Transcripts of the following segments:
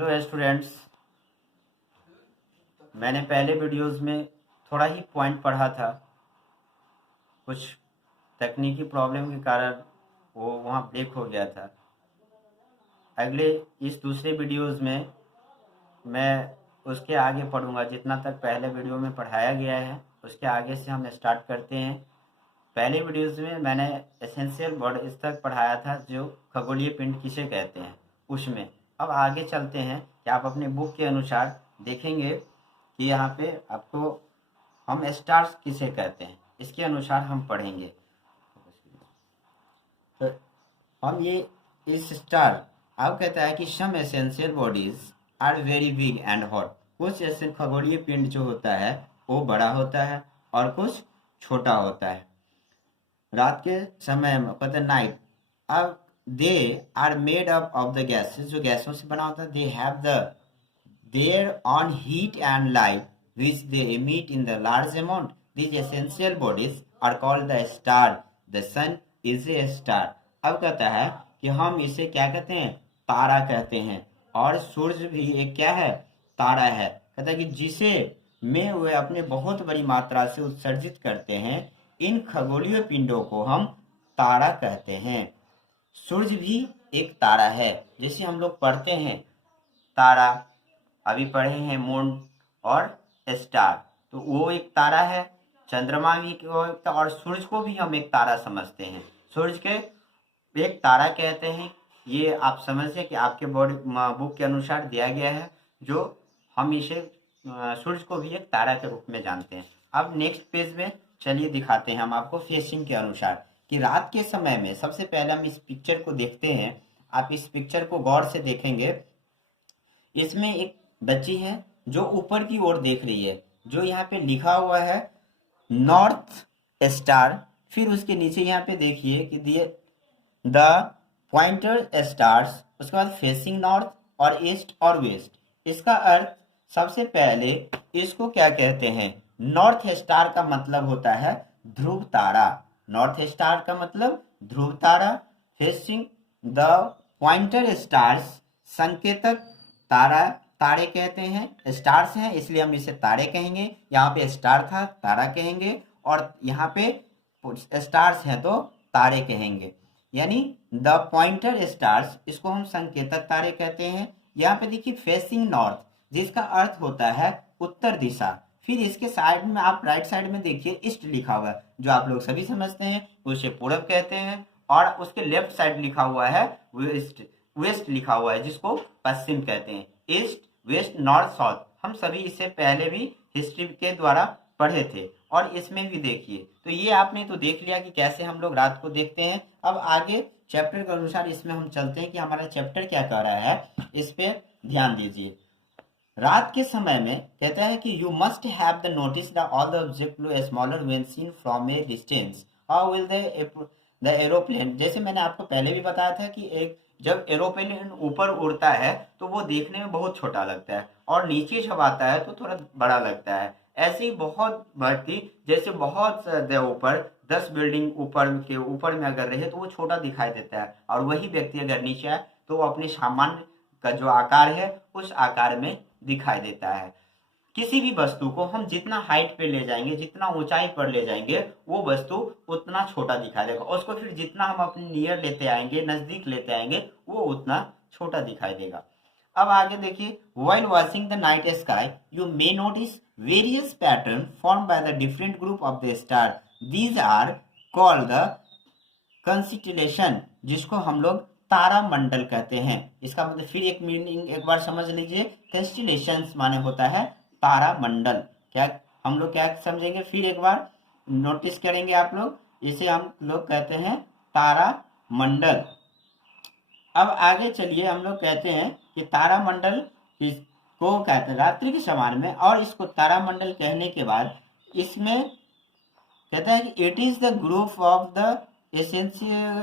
Hello students, मैंने पहले videos में थोड़ा ही पॉइंट पढ़ा था। कुछ तकनीकी प्रॉब्लम के कारण वो वहाँ ब्रेक हो गया था। अगले इस दूसरे वीडियोस में मैं उसके आगे पढ़ूंगा। जितना तक पहले वीडियो में पढ़ाया गया है उसके आगे से हम स्टार्ट करते हैं। पहले वीडियोस में मैंने एसेंशियल वर्ड तक पढ़ाया था, जो खगोलीय पिंड किसे कहते हैं उसमें। अब आगे चलते हैं कि आप अपने बुक के अनुसार देखेंगे कि यहाँ पे आपको हम स्टार्स किसे कहते हैं, इसके अनुसार हम पढ़ेंगे। तो हम ये इस स्टार अब कहता है कि some celestial bodies are very big and hot. कुछ ऐसे खगोलीय पिंड जो होता है वो बड़ा होता है और कुछ छोटा होता है। रात के समय में कहते हैं नाइट। अब they are made up of the gases, जो गैसों से बना होता है। They have the their own heat and light which they emit in the large amount. These essential bodies are called the star. The sun is a star. अब कहता है कि हम इसे क्या कहते हैं, तारा कहते हैं। और सूर्य भी एक क्या है, तारा है। कहता है कि जिसे में वे अपने बहुत बड़ी मात्रा से उत्सर्जित करते हैं, इन खगोलीय पिंडों को हम तारा कहते हैं। सूर्य भी एक तारा है। जैसे हम लोग पढ़ते हैं तारा, अभी पढ़े हैं मून और स्टार, तो वो एक तारा है। चंद्रमा भी और सूरज को भी हम एक तारा समझते हैं। सूरज के एक तारा कहते हैं। ये आप समझिए कि आपके बुक के अनुसार दिया गया है, जो हम इसे सूरज को भी एक तारा के रूप में जानते हैं। अब नेक्स्ट पेज में चलिए दिखाते हैं हम आपको फेसिंग के अनुसार कि रात के समय में सबसे पहले हम इस पिक्चर को देखते हैं। आप इस पिक्चर को गौर से देखेंगे। इसमें एक बच्ची है जो ऊपर की ओर देख रही है, जो यहाँ पे लिखा हुआ है नॉर्थ स्टार। फिर उसके नीचे यहाँ पे देखिए कि दिए द पॉइंटर स्टार्स, उसके बाद फेसिंग नॉर्थ और ईस्ट और वेस्ट। इसका अर्थ सबसे पहले इसको क्या कहते हैं, नॉर्थ स्टार का मतलब होता है ध्रुव तारा। नॉर्थ स्टार का मतलब ध्रुव तारा। फेसिंग द पॉइंटर स्टार्स, संकेतक तारा, तारे कहते हैं। स्टार्स हैं इसलिए हम इसे तारे कहेंगे। यहाँ पे स्टार था, तारा कहेंगे। और यहाँ पे स्टार्स हैं तो तारे कहेंगे। यानी द पॉइंटर स्टार्स, इसको हम संकेतक तारे कहते हैं। यहाँ पे देखिए फेसिंग नॉर्थ, जिसका अर्थ होता है उत्तर दिशा। फिर इसके साइड में आप राइट साइड में देखिए ईस्ट लिखा हुआ है, जो आप लोग सभी समझते हैं, उसे पूरब कहते हैं। और उसके लेफ्ट साइड लिखा हुआ है वेस्ट, वेस्ट लिखा हुआ है जिसको पश्चिम कहते हैं। ईस्ट, वेस्ट, नॉर्थ, साउथ, हम सभी इसे पहले भी हिस्ट्री के द्वारा पढ़े थे। और इसमें भी देखिए, तो ये आपने तो देख लिया कि कैसे हम लोग रात को देखते हैं। अब आगे चैप्टर के अनुसार इसमें हम चलते हैं कि हमारा चैप्टर क्या कह रहा है, इस पे ध्यान दीजिए। रात के समय में कहता है कि you must have the notice the all the object glow smaller when seen from a distance. How will the aeroplane, जैसे मैंने आपको पहले भी बताया था कि एक जब एरोप्लेन ऊपर उड़ता है तो वो देखने में बहुत छोटा लगता है, और नीचे जब आता है तो थोड़ा बड़ा लगता है। ऐसे ही बहुत बढ़ती, जैसे बहुत ऊपर 10 बिल्डिंग ऊपर के ऊपर में अगर रहे तो वो छोटा दिखाई देता है, और वही व्यक्ति अगर नीचे आए तो वो अपने सामान्य का जो आकार है उस आकार में दिखाई देता है। किसी भी वस्तु को हम जितना हाइट पे ले जाएंगे, जितना ऊंचाई पर ले जाएंगे, वो वस्तु उतना छोटा दिखाई देगा। उसको फिर जितना हम अपने नियर लेते आएंगे, नजदीक लेते आएंगे, वो उतना छोटा दिखाई देगा। अब आगे देखिए, while watching the night sky you may notice various pattern formed by the different group of the star. These are called the constellation, जिसको हम लोग तारा मंडल कहते हैं। इसका मतलब फिर एक मीनिंग एक बार समझ लीजिए। कंस्टेलेशंस माने होता है तारा मंडल। क्या हम लोग क्या समझेंगे, फिर एक बार नोटिस करेंगे आप लोग, इसे हम लोग कहते हैं तारा मंडल। अब आगे चलिए, हम लोग कहते हैं कि तारा मंडल को कहते हैं रात्रि के समान में। और इसको तारा मंडल कहने के बाद इसमें कहता है कि it is the group of the essential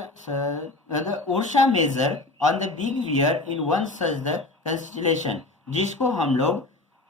Ursa measure on the big wheel in one such the constellation, जिसको हम लोग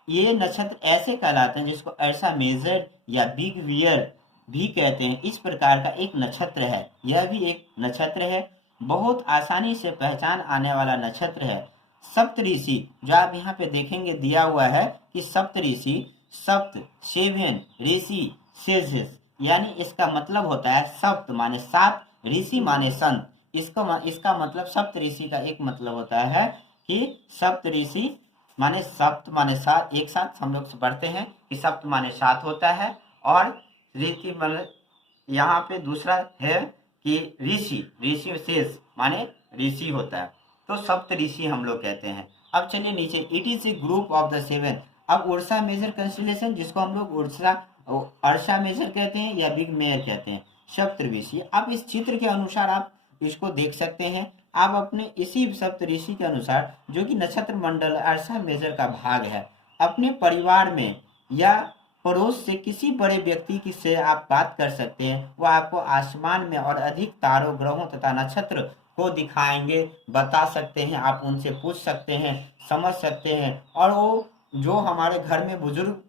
ये नक्षत्र ऐसे कहलाते हैं जिसको अर्सा मेजर या बिग वियर भी कहते हैं। इस प्रकार का एक नक्षत्र है, यह भी एक नक्षत्र है, बहुत आसानी से पहचान आने वाला नक्षत्र है। सप्तऋषि जो आप यहाँ पे देखेंगे दिया हुआ है कि सप्तऋषि, सप्त 7 ऋषि शेषेस, यानी इसका मतलब होता है सप्त माने 7, ऋषि माने संत। इसका मतलब सप्तऋषि का एक मतलब होता है कि सप्तऋषि माने सप्त माने 7, एक साथ हम लोग पढ़ते हैं कि सप्त माने 7 होता है, और ऋषि माने यहाँ पे दूसरा है कि ऋषि, ऋषि शेष माने ऋषि होता है, तो सप्त ऋषि हम लोग कहते हैं। अब चलिए नीचे, it is A group of the 7। अब उर्सा मेजर कंस्टेलेशन, जिसको हम लोग अर्सा मेजर कहते हैं या बिग मेयर कहते हैं, सप्तऋषि। अब इस चित्र के अनुसार आप इसको देख सकते हैं। आप अपने इसी सप्तऋषि के अनुसार, जो कि नक्षत्र मंडल अर्सा मेजर का भाग है, अपने परिवार में या पड़ोस से किसी बड़े व्यक्ति की से आप बात कर सकते हैं। वह आपको आसमान में और अधिक तारों, ग्रहों तथा नक्षत्र को दिखाएंगे, बता सकते हैं, आप उनसे पूछ सकते हैं, समझ सकते हैं। और वो जो हमारे घर में बुजुर्ग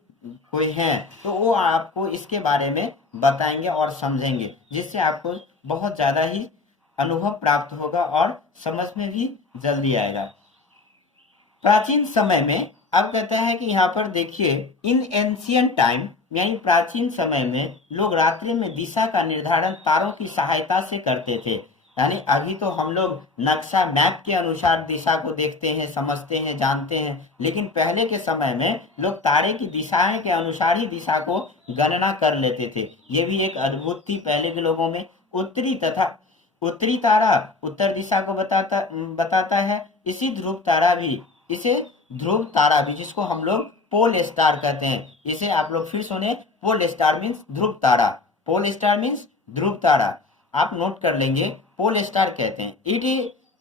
कोई हैं तो वो आपको इसके बारे में बताएंगे और समझेंगे, जिससे आपको बहुत ज़्यादा ही अनुभव प्राप्त होगा और समझ में भी जल्दी आएगा। प्राचीन समय में, अब कहता है कि यहाँ पर देखिए, इन एंशियंट टाइम, यानी प्राचीन समय में लोग रात्रि में दिशा का निर्धारण तारों की सहायता से करते थे। यानी अभी तो हम लोग नक्शा मैप के अनुसार दिशा को देखते हैं, समझते हैं, जानते हैं, लेकिन पहले के समय में लोग तारे की दिशाएं के अनुसार ही दिशा को गणना कर लेते थे। ये भी एक अद्भुत थी पहले के लोगों में। उत्तरी तारा उत्तर दिशा को बताता है। इसे ध्रुव तारा भी, जिसको हम लोग पोल स्टार कहते हैं, इसे आप लोग फिर सुने, पोल स्टार मीन्स ध्रुव तारा, पोल स्टार मीन्स ध्रुव तारा, आप नोट कर लेंगे, पोल स्टार कहते हैं।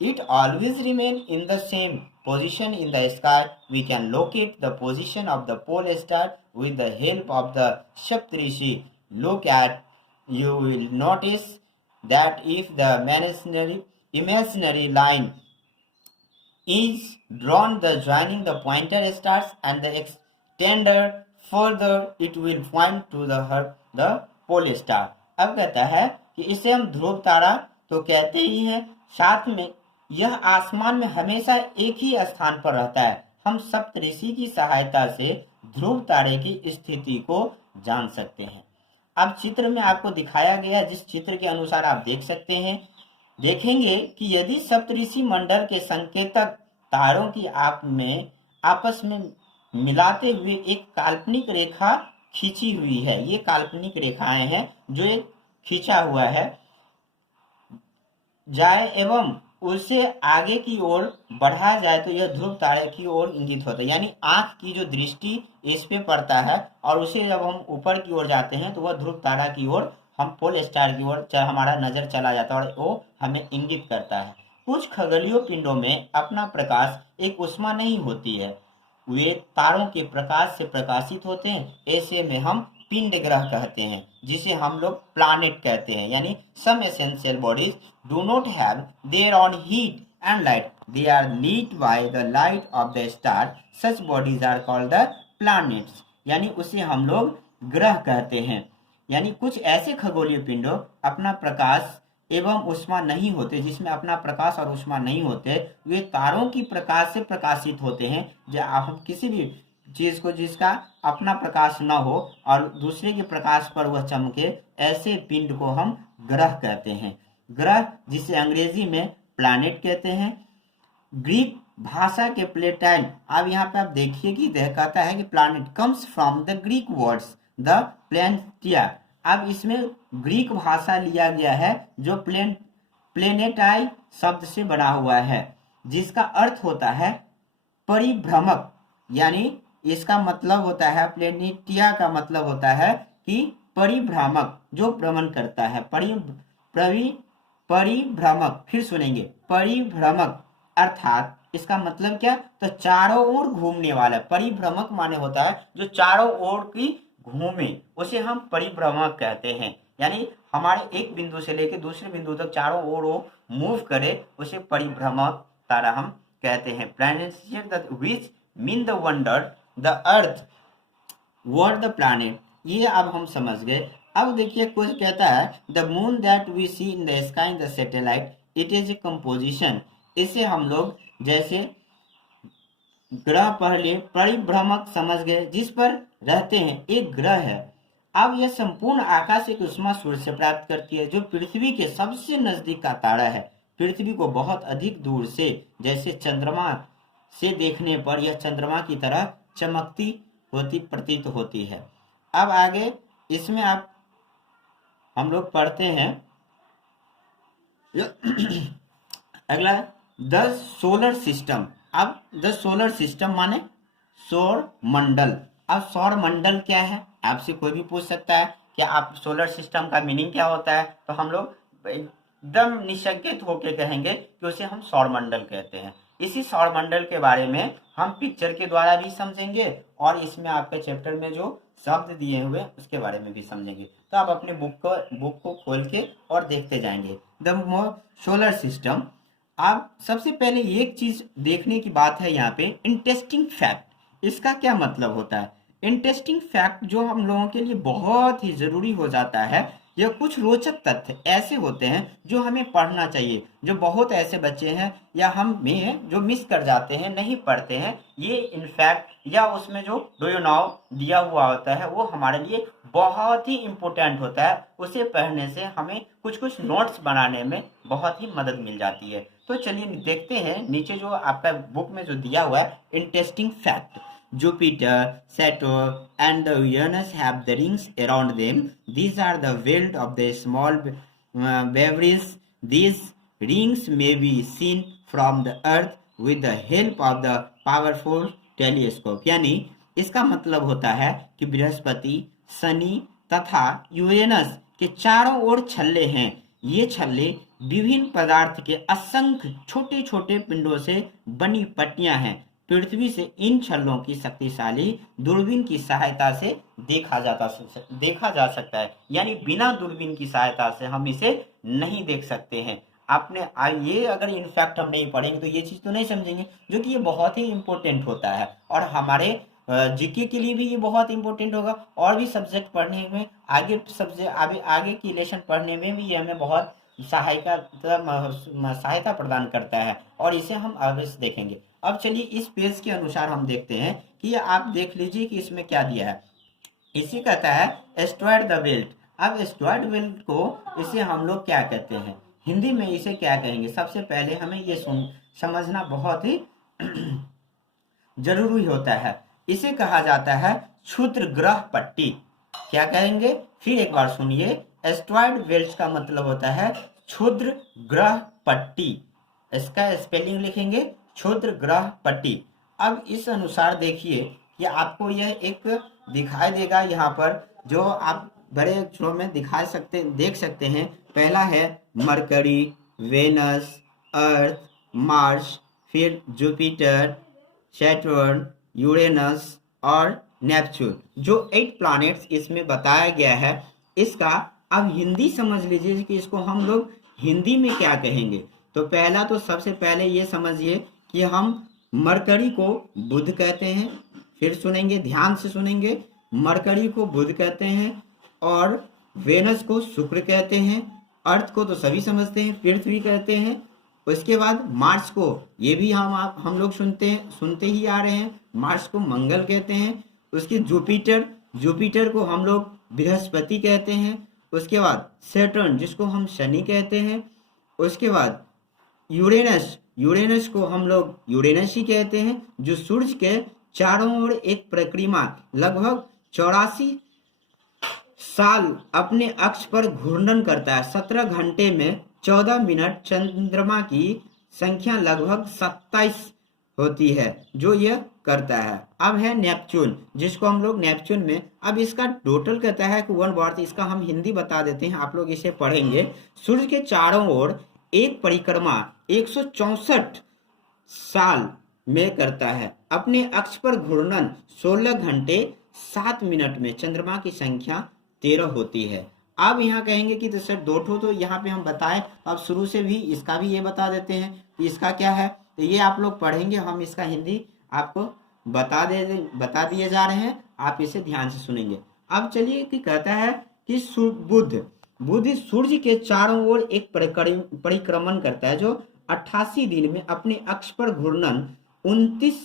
It always remain in the same position in the sky. We can locate the position of the pole star with the help of the Saptarishi. Look at, you will notice that if the imaginary line is drawn the joining the pointer stars and the extender further, it will point to the pole star। अब कहता है कि इसे हम ध्रुव तारा तो कहते ही हैं, साथ में यह आसमान में हमेशा एक ही स्थान पर रहता है। हम सप्तऋषि की सहायता से ध्रुव तारे की स्थिति को जान सकते हैं। अब चित्र में आपको दिखाया गया, जिस चित्र के अनुसार आप देख सकते हैं, देखेंगे कि यदि सप्तऋषि मंडल के संकेतक तारों की आपस में मिलाते हुए एक काल्पनिक रेखा खींची हुई है, ये काल्पनिक रेखाएं हैं जो एक खींचा हुआ है जाए एवं उसे आगे की ओर बढ़ाया जाए तो यह ध्रुव तारे की ओर इंगित होता है। यानी आंख की जो दृष्टि इस पे पड़ता है और उसे जब हम ऊपर की ओर जाते हैं तो वह ध्रुव तारा की ओर, हम पोल स्टार की ओर हमारा नजर चला जाता है और वो हमें इंगित करता है। कुछ खगोलीय पिंडों में अपना प्रकाश एक ऊष्मा नहीं होती है, वे तारों के प्रकाश से प्रकाशित होते हैं। ऐसे में हम पिंड ग्रह कहते हैं, जिसे हम लोग प्लैनेट कहते हैं। यानी some celestial bodies do not have their own heat and light, they are lit by the light of the star, such bodies are called the planets. यानी उसे हम लोग ग्रह कहते हैं। यानी कुछ ऐसे खगोलीय पिंडों अपना प्रकाश एवं ऊष्मा नहीं होते, जिसमें अपना प्रकाश और ऊष्मा नहीं होते, वे तारों की प्रकाश से प्रकाशित होते हैं। जब हम किसी भी चीज को जिसका अपना प्रकाश न हो और दूसरे के प्रकाश पर वह चमके, ऐसे पिंड को हम ग्रह कहते हैं। ग्रह, जिसे अंग्रेजी में प्लैनेट कहते हैं। ग्रीक भाषा के प्लेटाइन, अब यहाँ पे आप देखिए कि कहता है कि planet comes from the Greek words the planetia. अब इसमें ग्रीक भाषा लिया गया है जो प्लेनेटाई शब्द से बना हुआ है, जिसका अर्थ होता है परिभ्रमक। यानी इसका मतलब होता है, प्लेनेटिया का मतलब होता है कि परिभ्रामक, जो भ्रमण करता है। परिभ्रमक, फिर सुनेंगे, परिभ्रमक अर्थात इसका मतलब क्या, तो चारों ओर घूमने वाला। परिभ्रमक माने होता है जो चारों ओर की घूमे, उसे हम परिभ्रमक कहते हैं। यानी हमारे एक बिंदु से लेकर दूसरे बिंदु तक चारों ओर वो मूव करे, उसे परिभ्रमक तारा हम कहते हैं। Planets which mean the wonder, the earth word the planet, ये अब हम समझ गए। अब देखिए कुछ कहता है, the moon that we see in the sky in the satellite, it is a composition. इसे हम लोग जैसे ग्रह पहले परिभ्रमक समझ गए, जिस पर रहते हैं, एक ग्रह है। अब यह संपूर्ण आकाशिक ऊष्मा सूर्य से प्राप्त करती है, जो पृथ्वी के सबसे नजदीक का तारा है। पृथ्वी को बहुत अधिक दूर से, जैसे चंद्रमा से देखने पर यह चंद्रमा की तरह चमकती होती प्रतीत होती है। अब आगे इसमें आप हम लोग पढ़ते हैं अगला द सोलर सिस्टम। अब द सोलर सिस्टम माने सौर मंडल। अब सौर मंडल क्या है, आपसे कोई भी पूछ सकता है कि आप सोलर सिस्टम का मीनिंग क्या होता है, तो हम लोग एकदम निसंकेत होकर कहेंगे कि उसे हम सौर मंडल कहते हैं। इसी सौर मंडल के बारे में हम पिक्चर के द्वारा भी समझेंगे और इसमें आपके चैप्टर में जो शब्द दिए हुए उसके बारे में भी समझेंगे। तो आप अपने बुक को खोल के और देखते जाएंगे। The solar system. आप सबसे पहले एक चीज देखने की बात है यहाँ पे, इंटरेस्टिंग फैक्ट। इसका क्या मतलब होता है? इंटरेस्टिंग फैक्ट जो हम लोगों के लिए बहुत ही जरूरी हो जाता है, यह कुछ रोचक तथ्य ऐसे होते हैं जो हमें पढ़ना चाहिए, जो बहुत ऐसे बच्चे हैं या हम भी हैं जो मिस कर जाते हैं, नहीं पढ़ते हैं। ये इनफैक्ट या उसमें जो डू यू नो दिया हुआ होता है वो हमारे लिए बहुत ही इम्पोर्टेंट होता है। उसे पढ़ने से हमें कुछ कुछ नोट्स बनाने में बहुत ही मदद मिल जाती है। तो चलिए देखते हैं नीचे जो आपका बुक में जो दिया हुआ है, interesting fact. Jupiter, Saturn, and the Uranus have the rings around them. These are the belt of the small debris. These rings may be seen from the Earth with the help of the powerful telescope. यानी इसका मतलब होता है कि बृहस्पति, शनि तथा Uranus के चारों ओर छल्ले हैं। ये छल्ले विभिन्न पदार्थ के असंख्य छोटे छोटे पिंडों से बनी पट्टियां हैं। पृथ्वी से इन छल्लों की शक्तिशाली दूरबीन की सहायता से देखा जा सकता है। यानी बिना दूरबीन की सहायता से हम इसे नहीं देख सकते हैं। आपने ये अगर इनफैक्ट हम नहीं पढ़ेंगे तो ये चीज तो नहीं समझेंगे, जो कि ये बहुत ही इम्पोर्टेंट होता है और हमारे जीके के लिए भी ये बहुत इंपॉर्टेंट होगा। और भी सब्जेक्ट पढ़ने में आगे की लेसन पढ़ने में भी ये हमें बहुत सहायता प्रदान करता है और इसे हम अवश्य देखेंगे। अब चलिए इस पेज के अनुसार हम देखते हैं कि आप देख लीजिए कि इसमें क्या दिया है। इसी कहता है एस्ट्रॉयड द बेल्ट। अब एस्ट्रॉयड बेल्ट को इसे हम लोग क्या कहते हैं, हिंदी में इसे क्या कहेंगे? सबसे पहले हमें ये समझना बहुत ही जरूरी होता है। इसे कहा जाता है क्षुद्र ग्रह पट्टी। क्या कहेंगे? फिर एक बार सुनिए, एस्ट्रॉयड बेल्ट का मतलब होता है क्षुद्र ग्रह पट्टी। इसका स्पेलिंग लिखेंगे क्षुद्र ग्रह पट्टी। अब इस अनुसार देखिए कि आपको यह एक दिखाई देगा यहाँ पर, जो आप बड़े अक्षरों में देख सकते हैं। पहला है मरकरी, वेनस, अर्थ, मार्स, फिर जुपिटर, सैटर्न, यूरेनस और नेपच्यून, जो 8 प्लैनेट्स इसमें बताया गया है। इसका अब हिंदी समझ लीजिए कि इसको हम लोग हिंदी में क्या कहेंगे। तो पहला तो सबसे पहले ये समझिए कि हम मरकरी को बुध कहते हैं। फिर सुनेंगे, ध्यान से सुनेंगे, मरकरी को बुध कहते हैं और वेनस को शुक्र कहते हैं। अर्थ को तो सभी समझते हैं, पृथ्वी कहते हैं। उसके बाद मार्स को, ये भी हम लोग सुनते ही आ रहे हैं, मार्स को मंगल कहते हैं। उसके जुपिटर को हम लोग बृहस्पति कहते हैं। उसके बाद सैटर्न, जिसको हम शनि कहते हैं। उसके बाद यूरेनस को हम लोग यूरेनस ही कहते हैं, जो सूर्य के चारों ओर एक परिक्रमा लगभग 84 साल अपने अक्ष पर घूर्णन करता है। 17 घंटे में 14 मिनट। चंद्रमा की संख्या लगभग 27 होती है जो यह करता है। अब है नेपच्यून, जिसको हम लोग नेपच्यून में, अब इसका टोटल कहता है कि 1 वर्थ, इसका हम हिंदी बता देते हैं, आप लोग इसे पढ़ेंगे। सूर्य के चारों ओर एक परिक्रमा 164 साल में करता है। अपने अक्ष पर घूर्णन 16 घंटे 7 मिनट में। चंद्रमा की संख्या 13 होती है। अब यहाँ कहेंगे कि तो सर 2 ठो तो यहाँ पे हम बताएं, तो अब शुरू से भी इसका भी ये बता देते हैं कि इसका क्या है। तो ये आप लोग पढ़ेंगे, हम इसका हिंदी आपको बता दिए जा रहे हैं, आप इसे ध्यान से सुनेंगे। अब चलिए कि कहता है कि बुध सूर्य के चारों ओर एक परिक्रमण करता है, जो 88 दिन में अपने अक्ष पर घूर्णन 29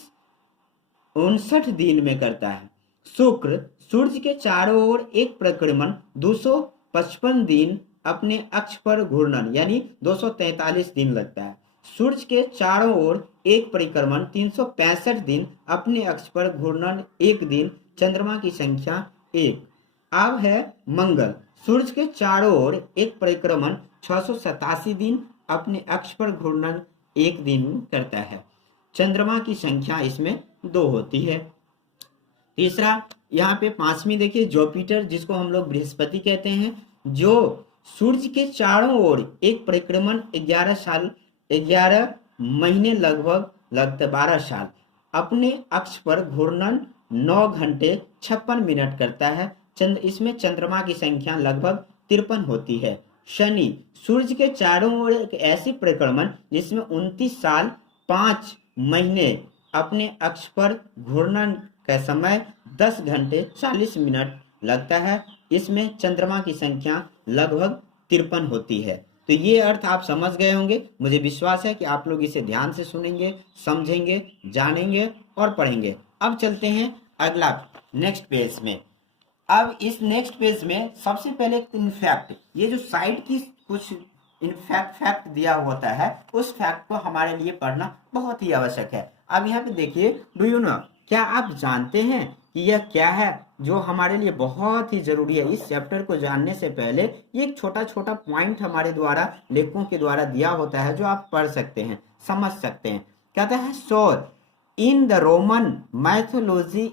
59 दिन में करता है। शुक्र सूर्य के चारों ओर एक परिक्रमण 255 दिन अपने अक्ष पर घूर्णन यानी 243 दिन लगता है। सूर्य के चारों ओर एक परिक्रमण 365 दिन अपने अक्ष पर घूर्णन 1 दिन। चंद्रमा की संख्या 1। अब है मंगल। सूर्य के चारों ओर एक परिक्रमण 687 दिन अपने अक्ष पर घूर्णन 1 दिन करता है। चंद्रमा की संख्या इसमें 2 होती है। तीसरा यहाँ पे 5वीं देखिए जुपिटर, जिसको हम लोग बृहस्पति कहते हैं, जो सूर्य के चारों ओर एक परिक्रमण 11 महीने लगभग 12 साल अपने अक्ष पर घूर्णन 9 घंटे 56 मिनट करता है। इसमें चंद्रमा की संख्या लगभग 53 होती है। शनि सूर्य के चारों ओर एक ऐसी परिक्रमण जिसमें 29 साल 5 महीने अपने अक्ष पर घूर्णन का समय 10 घंटे 40 मिनट लगता है। इसमें चंद्रमा की संख्या लगभग 53 होती है। तो ये अर्थ आप समझ गए होंगे। मुझे विश्वास है कि आप लोग इसे ध्यान से सुनेंगे, समझेंगे, जानेंगे और पढ़ेंगे। अब चलते हैं अगला नेक्स्ट पेज में। अब इस नेक्स्ट पेज में सबसे पहले इनफैक्ट, ये जो साइड की कुछ फैक्ट दिया होता है, उस फैक्ट को हमारे लिए पढ़ना बहुत ही आवश्यक है। अब यहाँ पे देखिए, डू यू नो, क्या आप जानते हैं कि यह क्या है, जो हमारे लिए बहुत ही जरूरी है। इस चैप्टर को जानने से पहले ये एक छोटा छोटा पॉइंट हमारे द्वारा, लेखकों के द्वारा दिया होता है, जो आप पढ़ सकते हैं, समझ सकते हैं। कहता है Sol in the Roman mythology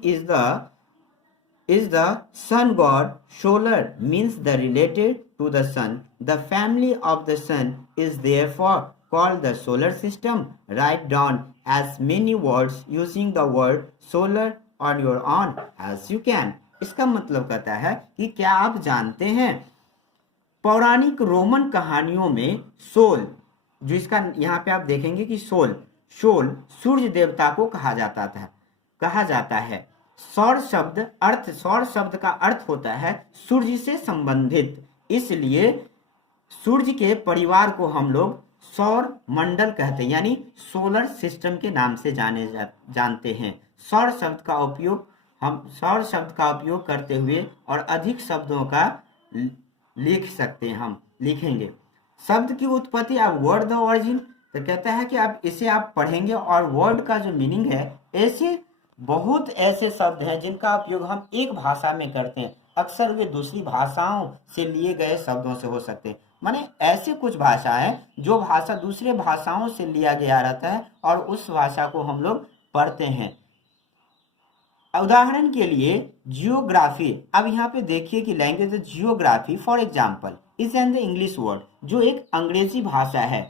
is the sun god. Solar means the related to the sun. The family of the sun is therefore called the solar system. Write down as many words using the word solar on your own as you can. इसका मतलब कहता है कि क्या आप जानते हैं पौराणिक रोमन कहानियों में सोल, जो इसका यहाँ पे आप देखेंगे कि सोल सूर्य देवता को कहा जाता है। सौर शब्द का अर्थ होता है सूर्य से संबंधित, इसलिए सूर्य के परिवार को हम लोग सौर मंडल कहते हैं, यानी सोलर सिस्टम के नाम से जानते हैं। सौर शब्द का उपयोग करते हुए और अधिक शब्दों का लिख सकते हैं, हम लिखेंगे। शब्द की उत्पत्ति, अब वर्ड द ऑरिजिन, तो कहता है कि आप इसे आप पढ़ेंगे और वर्ड का जो मीनिंग है, ऐसे बहुत ऐसे शब्द हैं जिनका उपयोग हम एक भाषा में करते हैं, अक्सर वे दूसरी भाषाओं से लिए गए शब्दों से हो सकते हैं। माने ऐसे कुछ भाषाएं जो भाषा दूसरे भाषाओं से लिया गया रहता है और उस भाषा को हम लोग पढ़ते हैं। उदाहरण के लिए जियोग्राफी। अब यहाँ पे देखिए कि language geography for example is an the English word, जो एक अंग्रेजी भाषा है,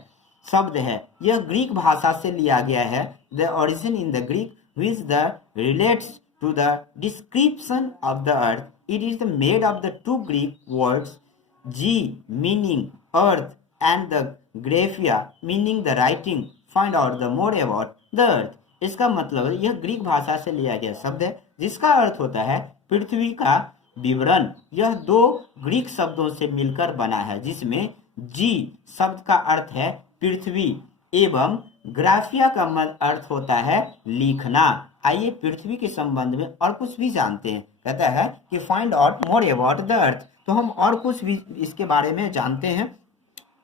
शब्द है। यह ग्रीक भाषा से लिया गया है। The origin in the Greek which relates to the description of the earth. It is made of the two Greek words G meaning earth and the graphia meaning the writing. Find out the more about the earth. इसका मतलब यह Greek भाषा से लिया गया शब्द है जिसका अर्थ होता है पृथ्वी का विवरण। यह 2 ग्रीक शब्दों से मिलकर बना है, जिसमें जी शब्द का अर्थ है पृथ्वी एवं ग्राफिया का अर्थ होता है लिखना। आइए पृथ्वी के संबंध में और कुछ भी जानते हैं। कहता है कि find out more about the earth, तो हम और कुछ भी इसके बारे में जानते हैं।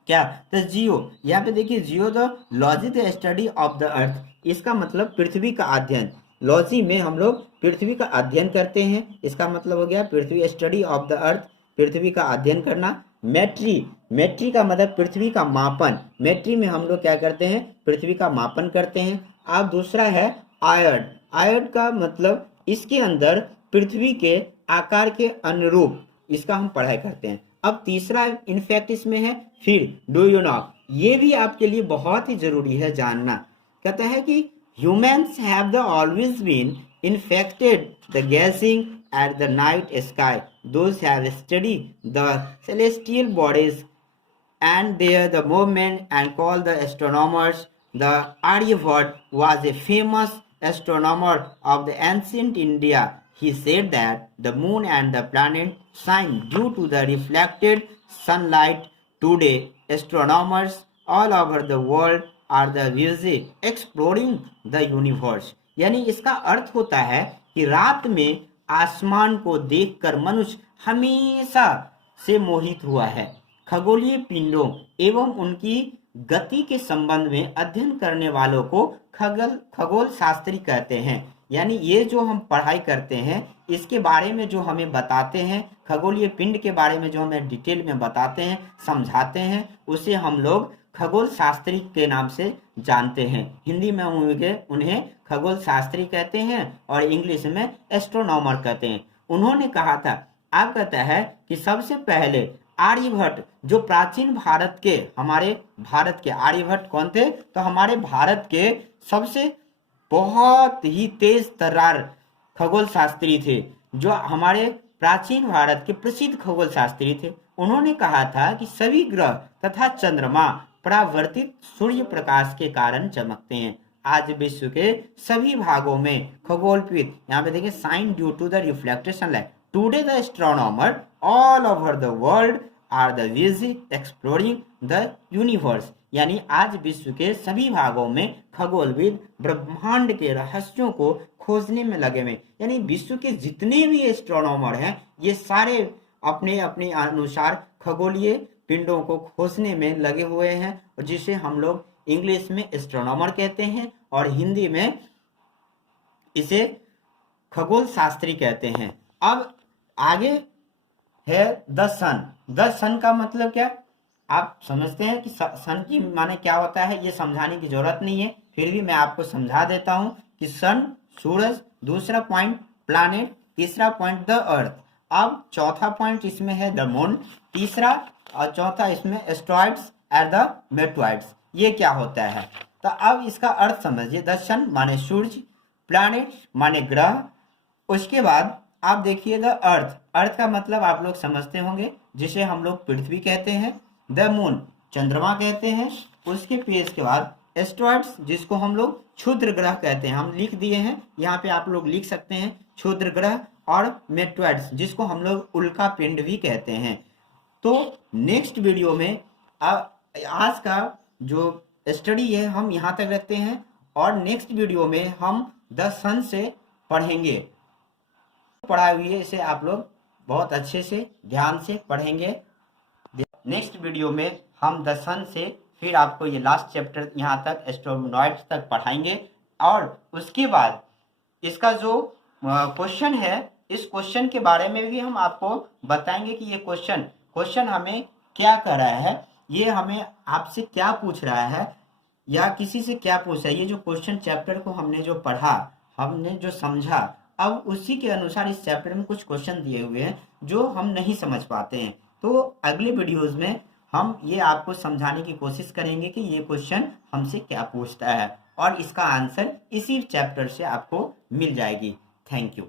क्या? तो जियो, यहाँ पे देखिए geo the logy the study of the earth, इसका मतलब पृथ्वी का अध्ययन। लॉजी में हम लोग पृथ्वी का अध्ययन करते हैं, इसका मतलब हो गया पृथ्वी, स्टडी ऑफ द अर्थ पृथ्वी का अध्ययन करना। मेट्री का मतलब पृथ्वी का मापन। मेट्री में हम लोग क्या करते हैं? पृथ्वी का मापन करते हैं। अब दूसरा है आयड का मतलब इसके अंदर पृथ्वी के आकार के अनुरूप इसका हम पढ़ाई करते हैं। अब तीसरा इनफैक्ट इसमें है फिर डू यू नो, ये भी आपके लिए बहुत ही जरूरी है जानना। कहता है कि humans have the always been infected the gazing at the night sky. Those have studied the celestial bodies and their movement and called the astronomers. The Aryabhat was a famous astronomer of the ancient India. He said that the moon and the planet shine due to the reflected sunlight. Today, astronomers all over the world are busy exploring the universe. यानी इसका अर्थ होता है कि रात में आसमान को देखकर मनुष्य हमेशा से मोहित हुआ है। खगोलीय पिंडों एवं उनकी गति के संबंध में अध्ययन करने वालों को खगोल शास्त्री कहते हैं। यानी ये जो हम पढ़ाई करते हैं इसके बारे में जो हमें बताते हैं, खगोलीय पिंड के बारे में जो हमें डिटेल में बताते हैं, समझाते हैं, उसे हम लोग खगोल शास्त्री के नाम से जानते हैं। हिंदी में उन्हें खगोल शास्त्री कहते हैं और इंग्लिश में एस्ट्रोनॉमर कहते हैं। उन्होंने कहा था, आप कहता है कि सबसे पहले आर्यभट्ट जो प्राचीन भारत के, हमारे भारत के आर्यभट्ट कौन थे? तो हमारे भारत के सबसे बहुत ही तेज तर्रार खगोल शास्त्री थे, जो हमारे प्राचीन भारत के प्रसिद्ध खगोल शास्त्री थे। उन्होंने कहा था कि सभी ग्रह तथा चंद्रमा परावर्तित सूर्य प्रकाश के कारण चमकते हैं। आज विश्व के सभी भागों में खगोलविद, यहाँ पे देखिए, shine due to the reflection light, today the astronomer all over the world are the busy exploring the universe. यानी आज विश्व के सभी भागों में खगोलविद ब्रह्मांड के रहस्यों को खोजने में लगे हुए। यानी विश्व के जितने भी एस्ट्रोनॉमर हैं ये सारे अपने अपने अनुसार खगोलीय पिंडों को खोजने में लगे हुए हैं, और जिसे हम लोग इंग्लिश में एस्ट्रोनॉमर कहते हैं और हिंदी में इसे खगोल शास्त्री कहते हैं। अब आगे है द सन। द सन का मतलब क्या? आप समझते हैं कि सन की माने क्या होता है, ये समझाने की जरूरत नहीं है, फिर भी मैं आपको समझा देता हूं कि सन सूरज, दूसरा पॉइंट प्लैनेट, तीसरा पॉइंट द अर्थ, अब चौथा पॉइंट इसमें है द मून, तीसरा और चौथा इसमें एस्ट्रॉइड्स एंड द मेटॉइड्स। ये क्या होता है? तो अब इसका अर्थ समझिए। द सन माने सूर्य, प्लैनेट माने ग्रह, उसके बाद आप देखिए द अर्थ। अर्थ का मतलब आप लोग समझते होंगे, जिसे हम लोग पृथ्वी कहते हैं। द मून चंद्रमा कहते हैं। उसके पेज के बाद एस्ट्रॉइड्स, जिसको हम लोग क्षुद्र ग्रह कहते हैं, हम लिख दिए हैं, यहाँ पे आप लोग लिख सकते हैं क्षुद्र ग्रह, और मेटॉइड्स जिसको हम लोग उल्का पिंड भी कहते हैं। तो नेक्स्ट वीडियो में आज का जो स्टडी है हम यहाँ तक रखते हैं, और नेक्स्ट वीडियो में हम द सन से पढ़ेंगे। पढ़ाई हुई है इसे आप लोग बहुत अच्छे से ध्यान से पढ़ेंगे। नेक्स्ट वीडियो में हम द सन से फिर आपको ये लास्ट चैप्टर यहाँ तक एस्ट्रोनॉइड्स तक पढ़ाएंगे, और उसके बाद इसका जो क्वेश्चन है, इस क्वेश्चन के बारे में भी हम आपको बताएंगे कि ये क्वेश्चन हमें क्या कर रहा है, ये हमें आपसे क्या पूछ रहा है या किसी से क्या पूछ रहा है। ये जो क्वेश्चन चैप्टर को हमने जो पढ़ा, हमने जो समझा, अब उसी के अनुसार इस चैप्टर में कुछ क्वेश्चन दिए हुए हैं जो हम नहीं समझ पाते हैं। तो अगले वीडियोस में हम ये आपको समझाने की कोशिश करेंगे कि ये क्वेश्चन हमसे क्या पूछता है, और इसका आंसर इसी चैप्टर से आपको मिल जाएगी। Thank you.